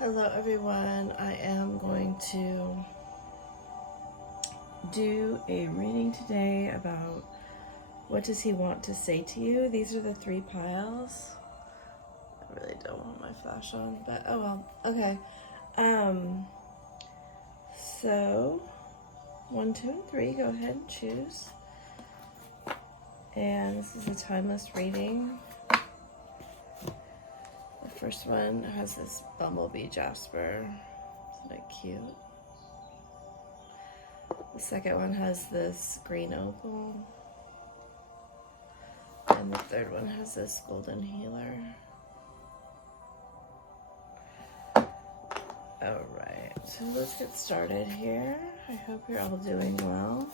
Hello everyone, I am going to do a reading today about what does he want to say to you. These are the 3 piles. I really don't want my flash on, but oh well. Okay. So 1, 2, and 3, go ahead and choose. And this is a timeless reading. The first one has this bumblebee jasper. Isn't it cute? The second one has this green opal. And the third one has this golden healer. Alright, so let's get started here. I hope you're all doing well.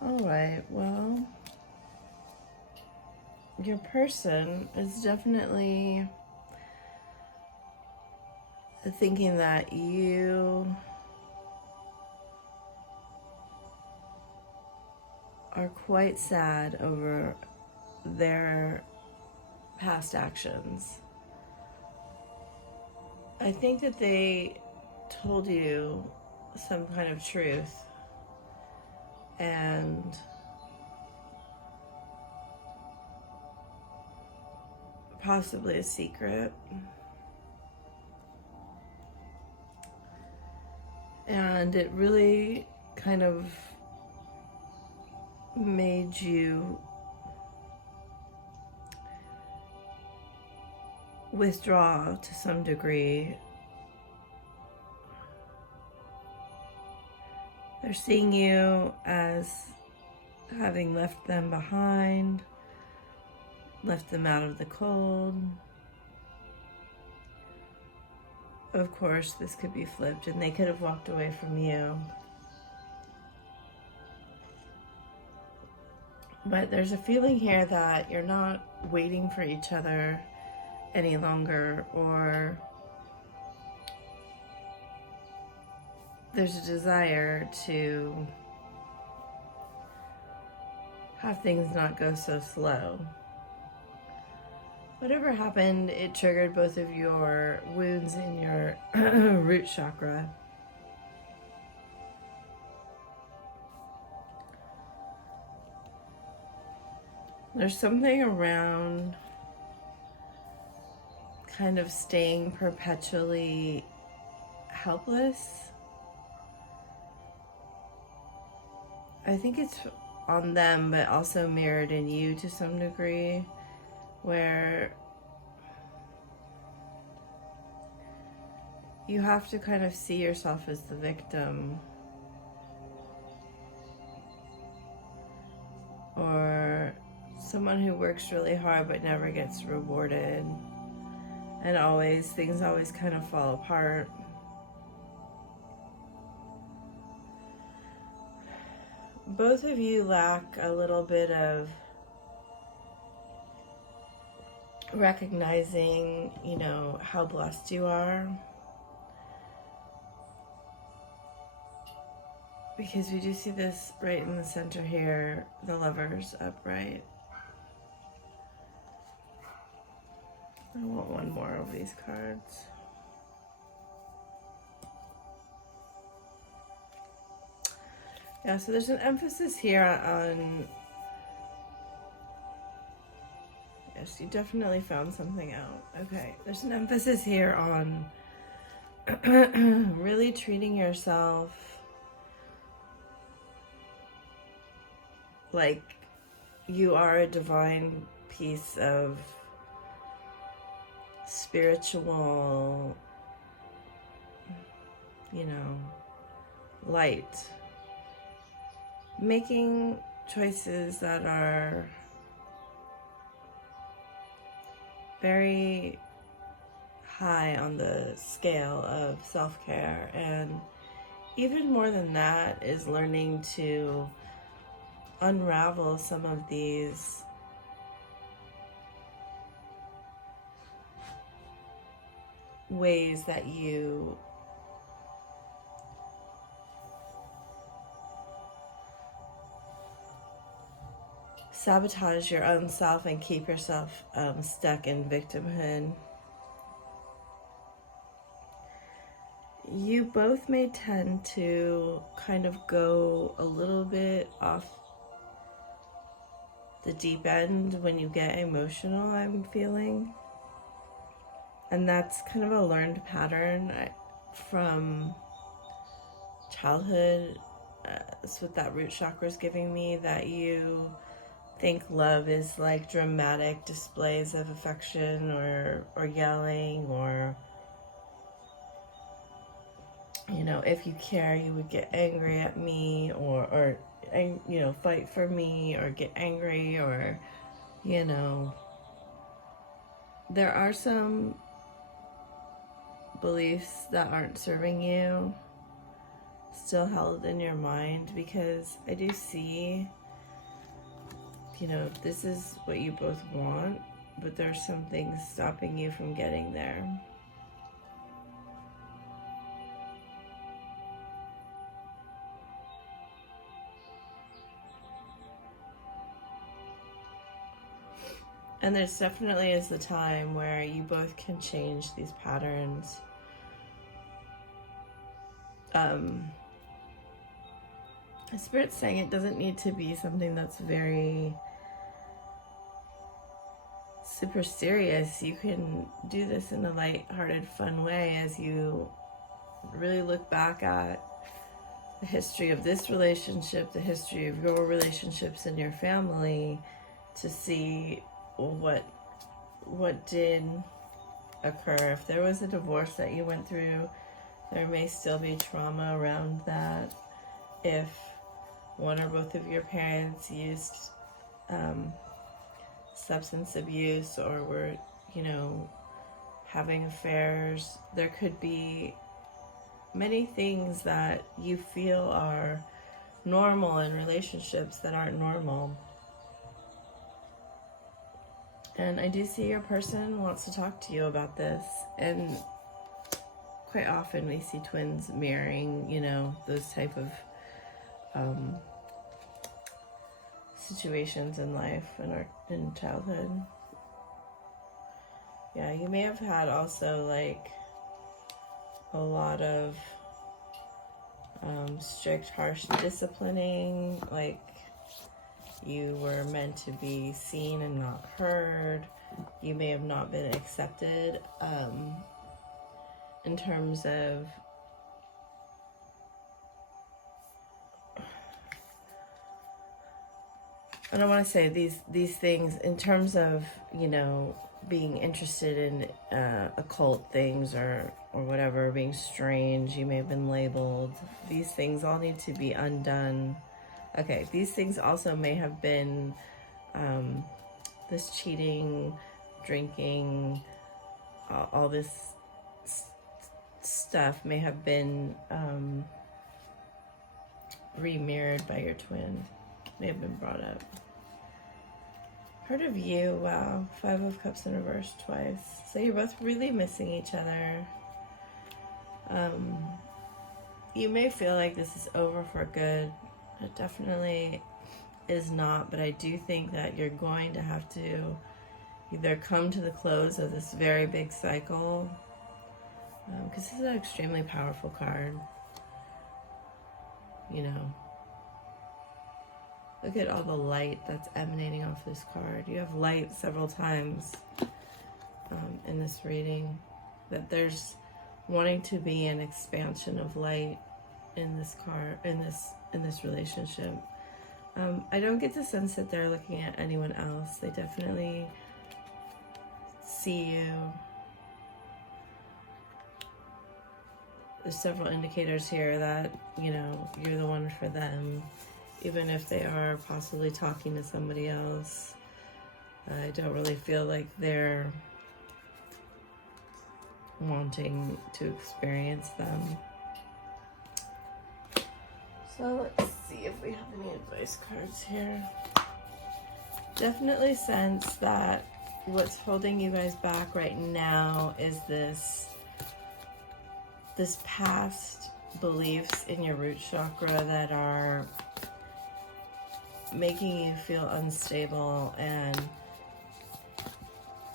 Alright, well, your person is definitely thinking that you are quite sad over their past actions. I think that they told you some kind of truth and possibly a secret. And it really kind of made you withdraw to some degree. They're seeing you as having left them behind, left them out of the cold. Of course, this could be flipped and they could have walked away from you. But there's a feeling here that you're not waiting for each other any longer, or there's a desire to have things not go so slow. Whatever happened, it triggered both of your wounds in your root chakra. There's something around kind of staying perpetually helpless. I think it's on them, but also mirrored in you to some degree, where you have to kind of see yourself as the victim, or someone who works really hard but never gets rewarded, and things always kind of fall apart. Both of you lack a little bit of recognizing, how blessed you are. Because we do see this right in the center here, the Lovers upright. I want one more of these cards. Yeah, so there's an emphasis here on, yes, you definitely found something out. Okay, there's an emphasis here on really treating yourself like you are a divine piece of spiritual, light. Making choices that are very high on the scale of self-care, and even more than that is learning to unravel some of these ways that you sabotage your own self and keep yourself stuck in victimhood. You both may tend to kind of go a little bit off the deep end when you get emotional, I'm feeling. And that's kind of a learned pattern from childhood. That's what that root chakra is giving me, that you think love is like dramatic displays of affection or yelling, or if you care, you would get angry at me, or fight for me, or get angry, or there are some beliefs that aren't serving you still held in your mind, because I do see this is what you both want, but there's some things stopping you from getting there. And there's definitely is the time where you both can change these patterns. Spirit's saying it doesn't need to be something that's very super serious. You can do this in a light-hearted, fun way as you really look back at the history of this relationship, the history of your relationships in your family, to see what did occur. If there was a divorce that you went through, there may still be trauma around that. If one or both of your parents used substance abuse, or were having affairs, there could be many things that you feel are normal in relationships that aren't normal. And I do see your person wants to talk to you about this, and quite often we see twins mirroring, those type of situations in life and in childhood. Yeah, you may have had also a lot of strict, harsh disciplining, you were meant to be seen and not heard. You may have not been accepted in terms of I don't want to say these things in terms of, being interested in occult things or whatever, being strange. You may have been labeled. These things all need to be undone. Okay, these things also may have been this cheating, drinking, all this stuff may have been remirrored by your twin. May have been brought up. Heard of you, wow. 5 of Cups in reverse twice. So you're both really missing each other. You may feel like this is over for good. It definitely is not, but I do think that you're going to have to either come to the close of this very big cycle, because this is an extremely powerful card. Look at all the light that's emanating off this card. You have light several times in this reading. That there's wanting to be an expansion of light in this card, in this relationship. I don't get the sense that they're looking at anyone else. They definitely see you. there's several indicators here that, you know, you're the one for them, even if they are possibly talking to somebody else. I don't really feel like they're wanting to experience them. So let's see if we have any advice cards here. Definitely sense that what's holding you guys back right now is this past beliefs in your root chakra that are making you feel unstable and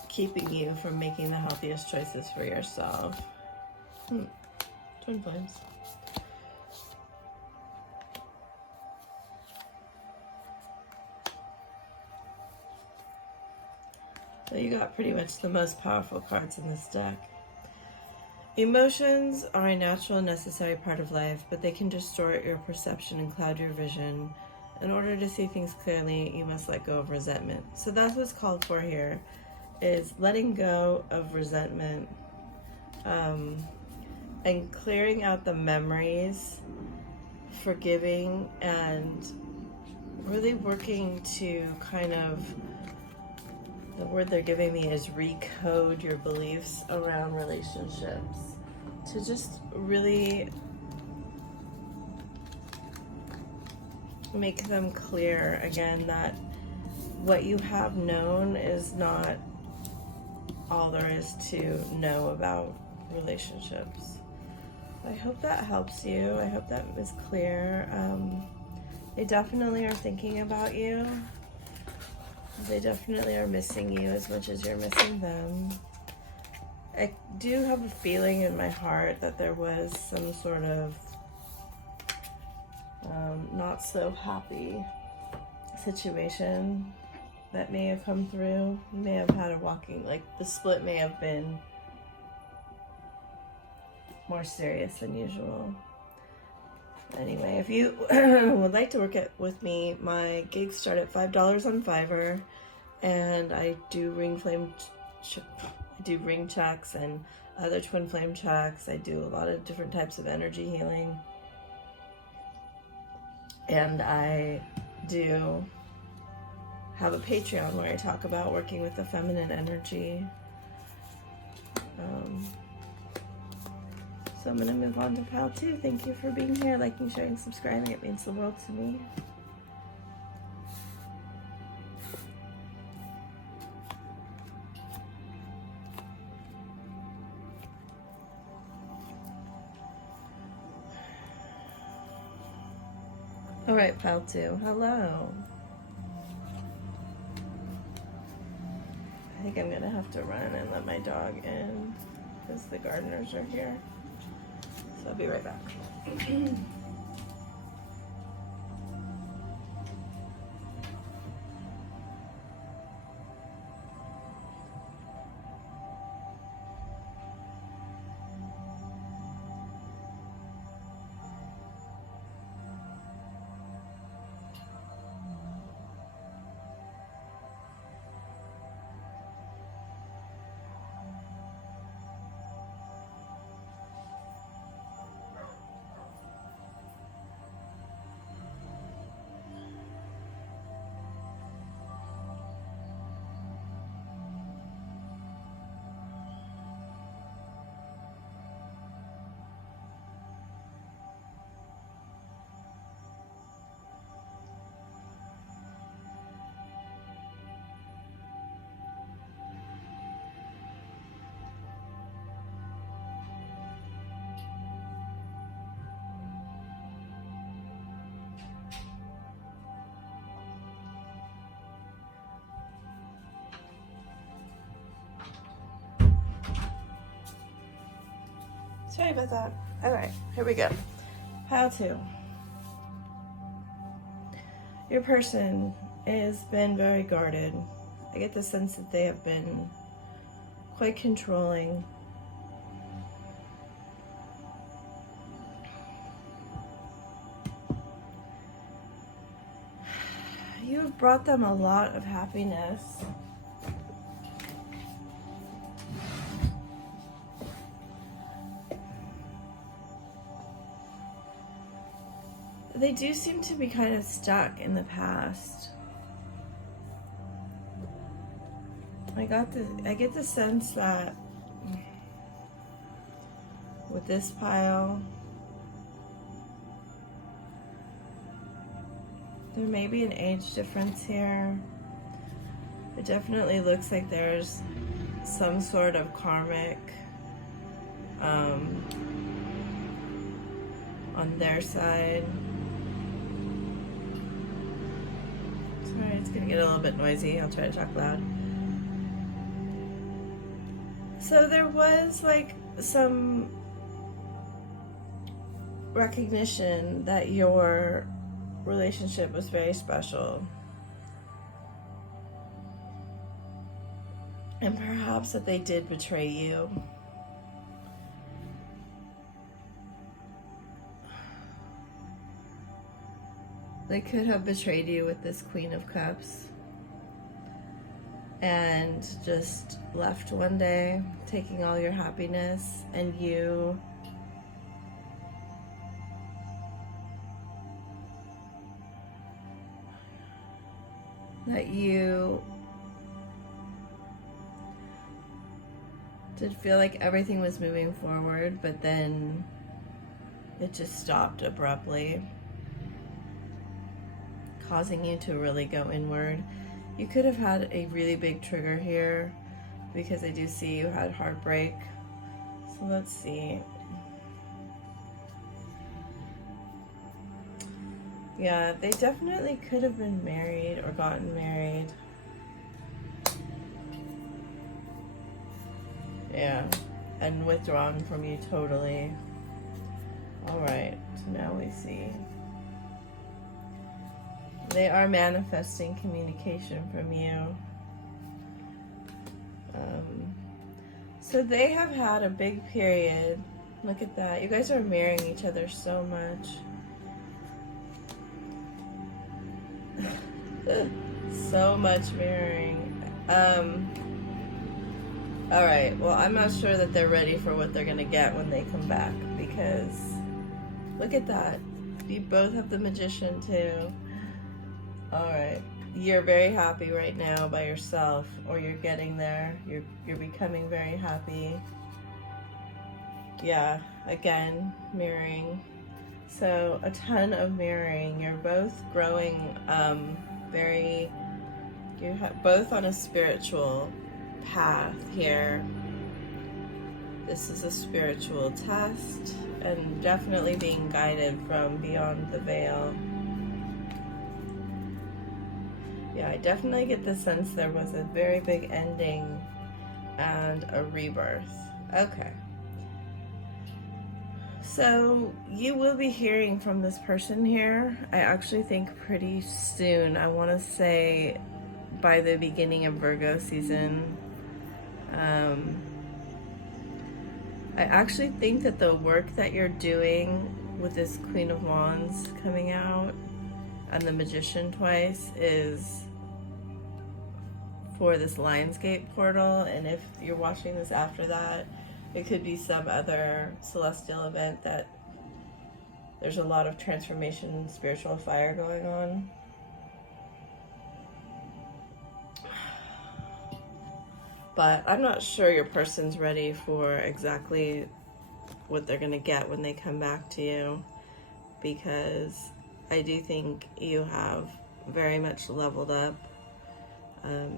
keeping you from making the healthiest choices for yourself. Twin flames. So you got pretty much the most powerful cards in this deck. Emotions are a natural and necessary part of life, but they can distort your perception and cloud your vision. In order to see things clearly, you must let go of resentment. So that's what's called for here, is letting go of resentment, and clearing out the memories, forgiving, and really working to kind of, the word they're giving me is recode your beliefs around relationships, to just really make them clear again that what you have known is not all there is to know about relationships. I hope that helps you. I hope that is clear. They definitely are thinking about you. They definitely are missing you as much as you're missing them. I do have a feeling in my heart that there was some sort of not so happy situation that may have come through. You may have had a walking, like the split may have been more serious than usual. Anyway, if you would like to work with me, my gigs start at $5 on Fiverr, and I do ring checks and other twin flame checks. I do a lot of different types of energy healing, and I do have a Patreon where I talk about working with the feminine energy. So I'm going to move on to pile 2. Thank you for being here, liking, sharing, subscribing. It means the world to me. All right, pile 2. Hello. I think I'm going to have to run and let my dog in because the gardeners are here. So I'll be right back. Sorry about that. All right, here we go. Pile 2. Your person has been very guarded. I get the sense that they have been quite controlling. You have brought them a lot of happiness. they do seem to be kind of stuck in the past. I get the sense that with this pile, there may be an age difference here. It definitely looks like there's some sort of karmic on their side. Sorry, it's gonna get a little bit noisy. I'll try to talk loud. So there was like some recognition that your relationship was very special. And perhaps that they did betray you. They could have betrayed you with this Queen of Cups and just left one day, taking all your happiness, and you did feel like everything was moving forward, but then it just stopped abruptly, causing you to really go inward. You could have had a really big trigger here, because I do see you had heartbreak. So let's see. Yeah, they definitely could have been married or gotten married. Yeah, and withdrawn from you totally. Alright, so now we see. They are manifesting communication from you. So they have had a big period. Look at that. You guys are marrying each other so much. So much marrying. Alright, well, I'm not sure that they're ready for what they're gonna get when they come back, because look at that. You both have the Magician too. Alright. You're very happy right now by yourself, or you're getting there. You're becoming very happy. Yeah, again, mirroring. So a ton of mirroring. You're both growing you're both on a spiritual path here. This is a spiritual test, and definitely being guided from beyond the veil. Yeah, I definitely get the sense there was a very big ending and a rebirth. Okay. So you will be hearing from this person here. I actually think pretty soon. I want to say by the beginning of Virgo season. I actually think that the work that you're doing with this Queen of Wands coming out and the Magician twice is for this Lionsgate portal, and if you're watching this after that, it could be some other celestial event that there's a lot of transformation, spiritual fire going on. But I'm not sure your person's ready for exactly what they're gonna get when they come back to you, because I do think you have very much leveled up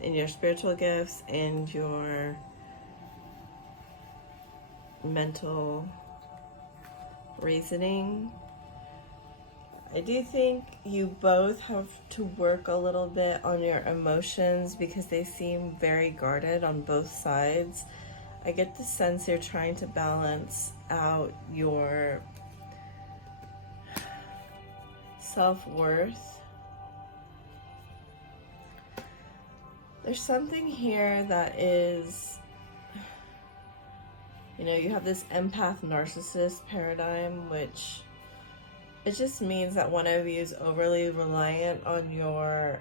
in your spiritual gifts and your mental reasoning. I do think you both have to work a little bit on your emotions, because they seem very guarded on both sides. I get the sense you're trying to balance out your self-worth. There's something here that is, you have this empath narcissist paradigm, which it just means that one of you is overly reliant on your,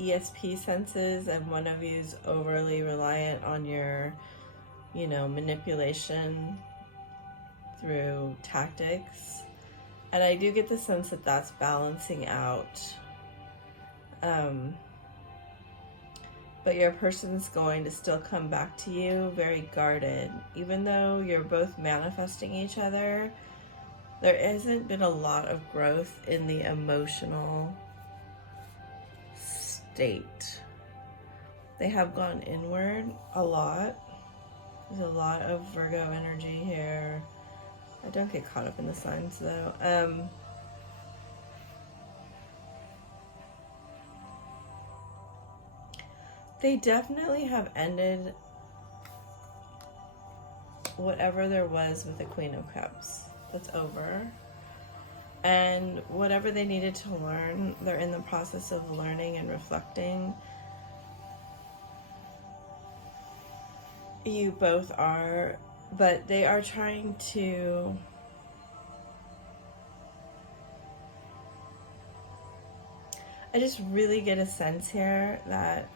ESP senses, and one of you is overly reliant on your, manipulation through tactics. And I do get the sense that that's balancing out. But your person's going to still come back to you very guarded. Even though you're both manifesting each other, there hasn't been a lot of growth in the emotional state. They have gone inward a lot. There's a lot of Virgo energy here. I don't get caught up in the signs though. They definitely have ended whatever there was with the Queen of Cups. That's over. And whatever they needed to learn, they're in the process of learning and reflecting. You both are, but they are trying to I just really get a sense here that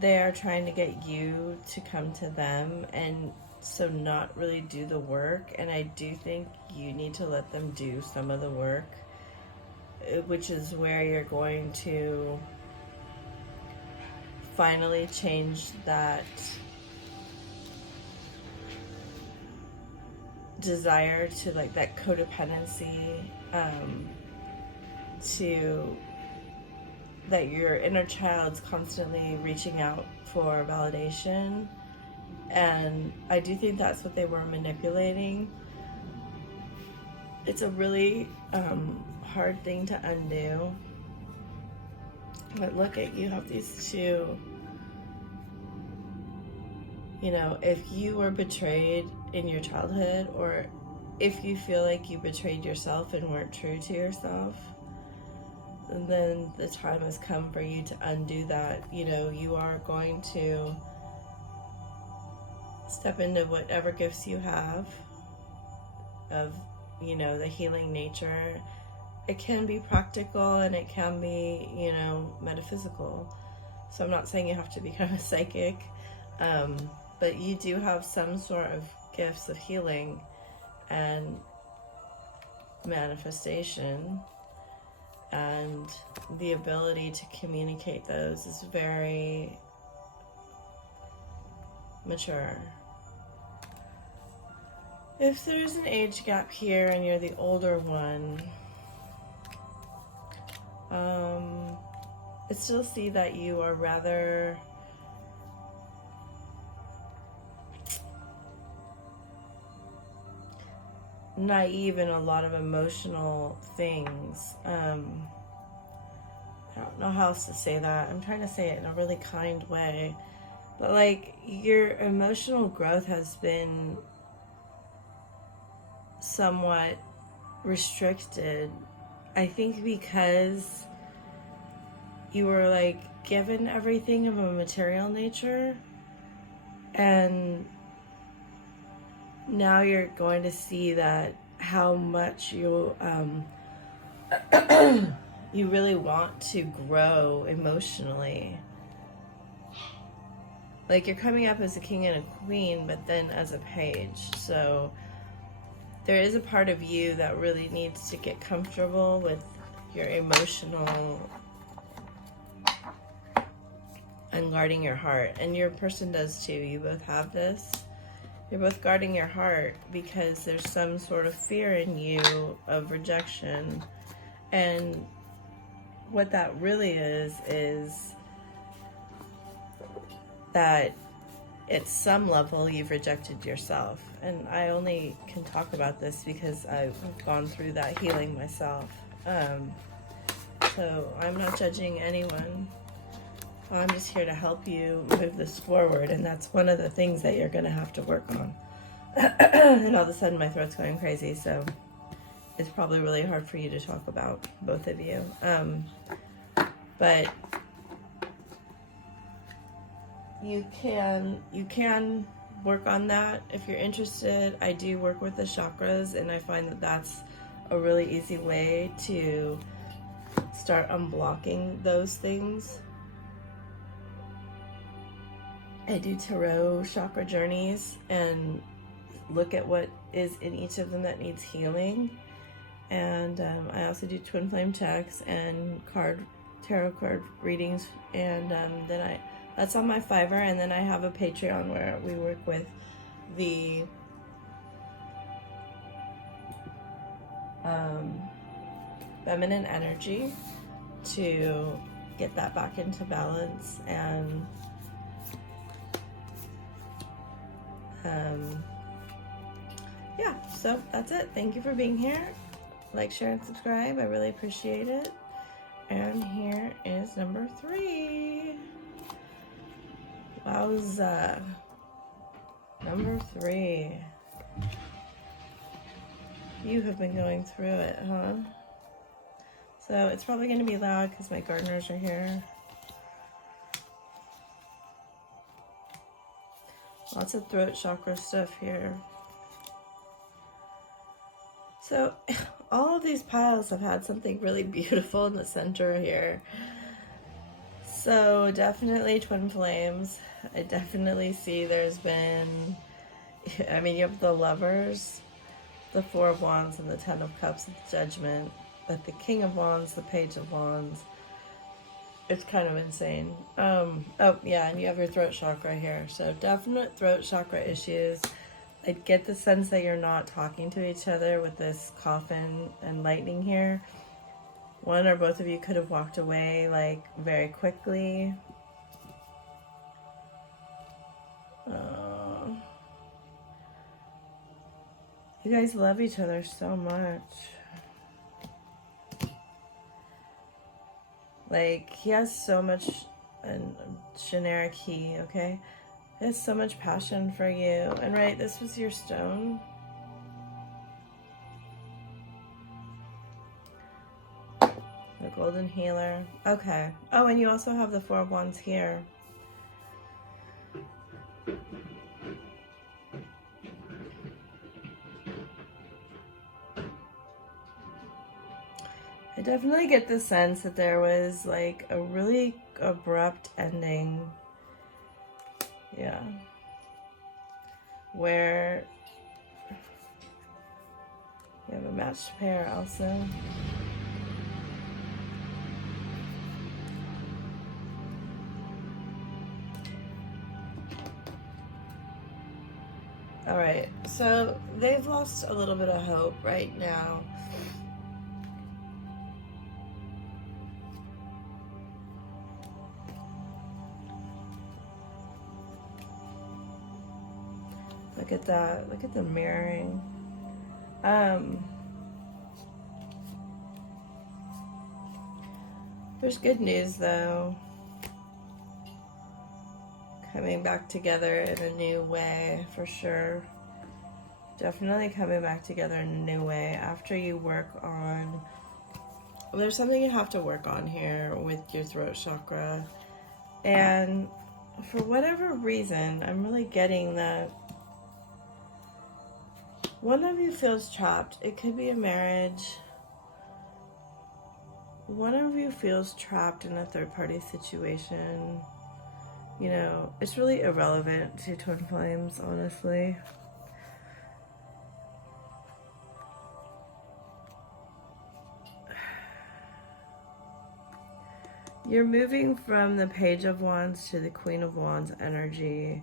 they are trying to get you to come to them, and so not really do the work. And I do think you need to let them do some of the work, which is where you're going to finally change that desire to, like, that codependency, to that your inner child's constantly reaching out for validation. And I do think that's what they were manipulating. It's a really hard thing to undo. But look at, you have these two. You know, if you were betrayed in your childhood, or if you feel like you betrayed yourself and weren't true to yourself, then the time has come for you to undo that. You know, you are going to step into whatever gifts you have of, you know, the healing nature. It can be practical and it can be, you know, metaphysical. So I'm not saying you have to become a psychic, but you do have some sort of gifts of healing and manifestation, and the ability to communicate those is very mature. If there's an age gap here and you're the older one, I still see that you are rather naive in a lot of emotional things. I don't know how else to say that. I'm trying to say it in a really kind way. But, like, your emotional growth has been somewhat restricted. I think because you were, like, given everything of a material nature, and now you're going to see that how much you you really want to grow emotionally. Like, you're coming up as a king and a queen, but then as a page. So there is a part of you that really needs to get comfortable with your emotional and guarding your heart. And your person does too. You both have this. You're both guarding your heart because there's some sort of fear in you of rejection. And what that really is that at some level you've rejected yourself. And I only can talk about this because I've gone through that healing myself. So I'm not judging anyone. I'm just here to help you move this forward, and that's one of the things that you're going to have to work on. And all of a sudden my throat's going crazy, so it's probably really hard for you to talk about, both of you. But you can work on that if you're interested. I do work with the chakras, and I find that that's a really easy way to start unblocking those things. I do tarot chakra journeys, and look at what is in each of them that needs healing. And I also do twin flame checks and tarot card readings, and then that's on my Fiverr, and then I have a Patreon where we work with the feminine energy to get that back into balance. And yeah, so that's it. Thank you for being here. Like, share, and subscribe. I really appreciate it. And here is number 3. Wowza. Number 3. You have been going through it, huh? So it's probably going to be loud because my gardeners are here. Lots of throat chakra stuff here. So all of these piles have had something really beautiful in the center here. So definitely twin flames. I definitely see there's been, I mean, you have the Lovers, the 4 of Wands, and the 10 of Cups, and the Judgment. But the King of Wands, the Page of Wands, it's kind of insane. Oh yeah, and you have your throat chakra here. So definite throat chakra issues. I get the sense that you're not talking to each other with this coffin and lightning here. One or both of you could have walked away like very quickly. You guys love each other so much. Like, he has so much, and generic he, okay? He has so much passion for you. And right, this was your stone. The golden healer. Okay. Oh, and you also have the 4 of Wands here. I definitely get the sense that there was like a really abrupt ending. Yeah. Where you have a matched pair also. All right, so they've lost a little bit of hope right now. Look at that. Look at the mirroring. There's good news though. Coming back together in a new way, for sure. Definitely coming back together in a new way after you work on... There's something you have to work on here with your throat chakra. And for whatever reason, I'm really getting that one of you feels trapped. It could be a marriage. One of you feels trapped in a third-party situation. You know, it's really irrelevant to twin flames, honestly. You're moving from the Page of Wands to the Queen of Wands energy.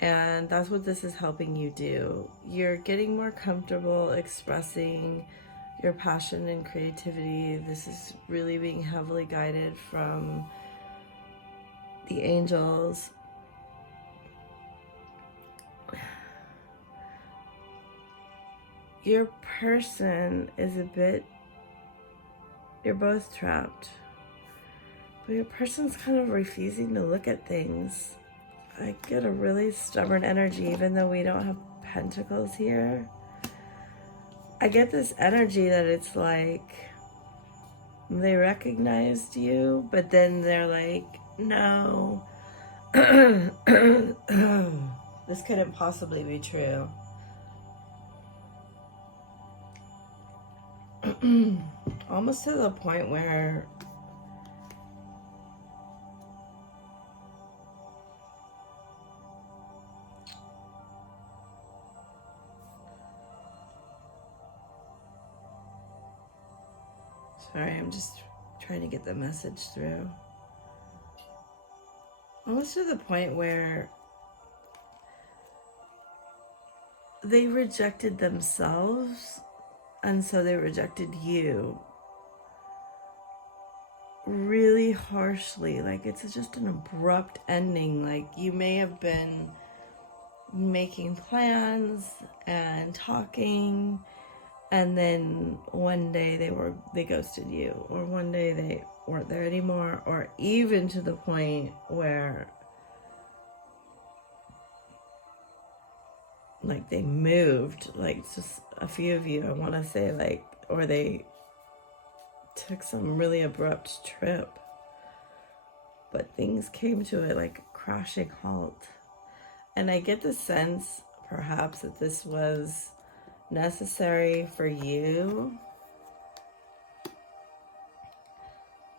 And that's what this is helping you do. You're getting more comfortable expressing your passion and creativity. This is really being heavily guided from the angels. Your person is a bit... You're both trapped. But your person's kind of refusing to look at things. I get a really stubborn energy, even though we don't have pentacles here. I get this energy that it's like they recognized you, but then they're like, no, this couldn't possibly be true. Almost to the point where Sorry, I'm just trying to get the message through. Almost to the point where they rejected themselves, and so they rejected you really harshly. Like, it's just an abrupt ending. Like, you may have been making plans and talking, and then one day they ghosted you, or one day they weren't there anymore, or even to the point where like they moved, like just a few of you, I want to say, like, or they took some really abrupt trip, but things came to a like crashing halt. And I get the sense perhaps that this was necessary for you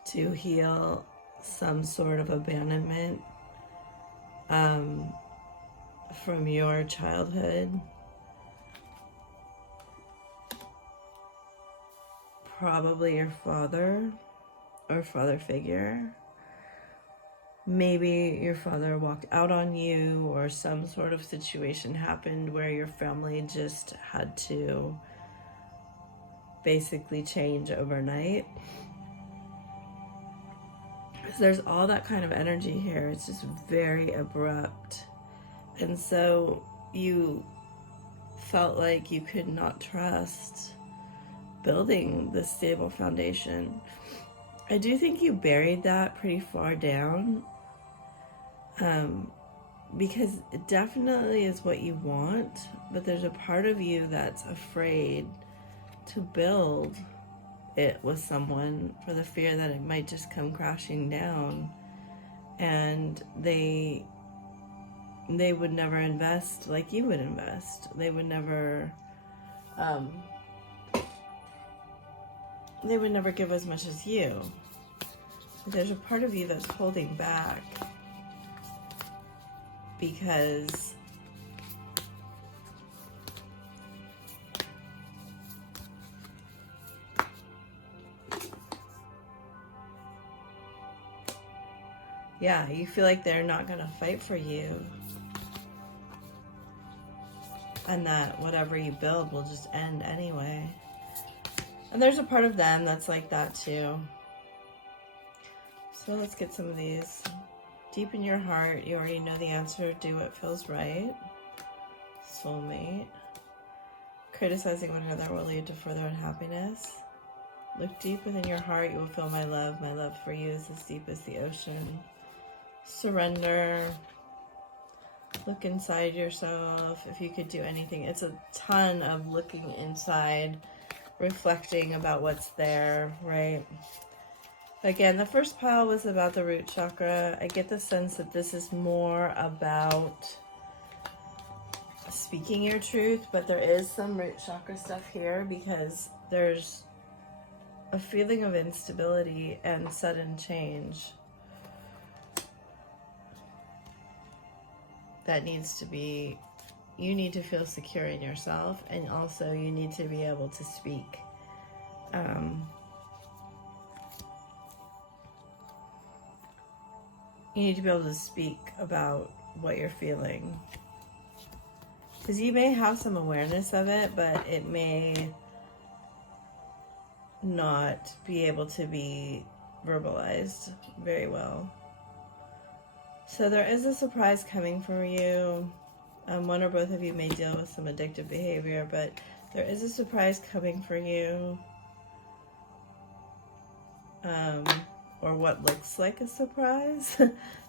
to heal some sort of abandonment from your childhood. Probably your father or father figure. Maybe your father walked out on you, or some sort of situation happened where your family just had to basically change overnight. So there's all that kind of energy here. It's just very abrupt. And so you felt like you could not trust building this stable foundation. I do think you buried that pretty far down, because it definitely is what you want, but there's a part of you that's afraid to build it with someone for the fear that it might just come crashing down, and they would never invest like you would invest. They would never give as much as you. But there's a part of you that's holding back because yeah, you feel like they're not gonna fight for you, and that whatever you build will just end anyway. And there's a part of them that's like that too. So let's get some of these. Deep in your heart, you already know the answer. Do what feels right. Soulmate. Criticizing one another will lead to further unhappiness. Look deep within your heart. You will feel my love. My love for you is as deep as the ocean. Surrender. Look inside yourself. If you could do anything. It's a ton of looking inside, reflecting about what's there, right? Again, the first pile was about the root chakra. I get the sense that this is more about speaking your truth, but there is some root chakra stuff here because there's a feeling of instability and sudden change that needs to be, you need to feel secure in yourself, and also you need to be able to speak. You need to be able to speak about what you're feeling. Because you may have some awareness of it, but it may not be able to be verbalized very well. So there is a surprise coming for you. One or both of you may deal with some addictive behavior, but there is a surprise coming for you. Or what looks like a surprise.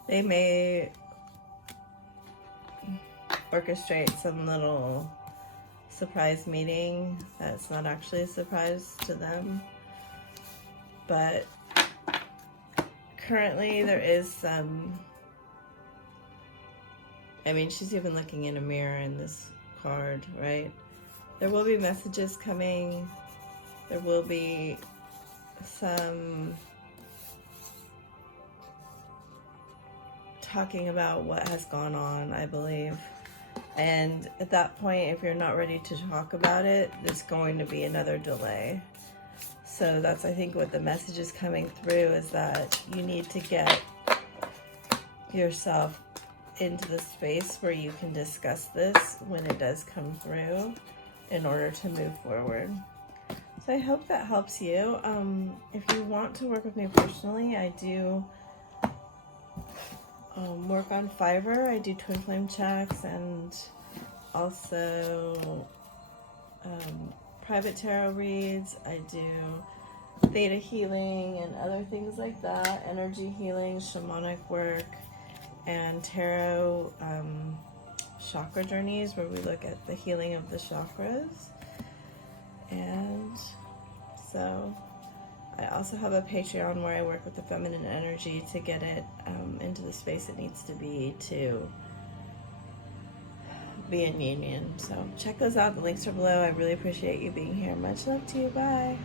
They may orchestrate some little surprise meeting that's not actually a surprise to them. But currently there is some, I mean, she's even looking in a mirror in this card, right? There will be messages coming. There will be some talking about what has gone on, I believe. And at that point, if you're not ready to talk about it, there's going to be another delay. So that's, I think, what the message is coming through, is that you need to get yourself into the space where you can discuss this when it does come through in order to move forward. So I hope that helps you. If you want to work with me personally, I do work on Fiverr. I do twin flame checks and also private tarot reads. I do theta healing and other things like that, energy healing, shamanic work, and tarot chakra journeys, where we look at the healing of the chakras. And so I also have a Patreon where I work with the feminine energy to get it into the space it needs to be in union. So check those out. The links are below. I really appreciate you being here. Much love to you. Bye.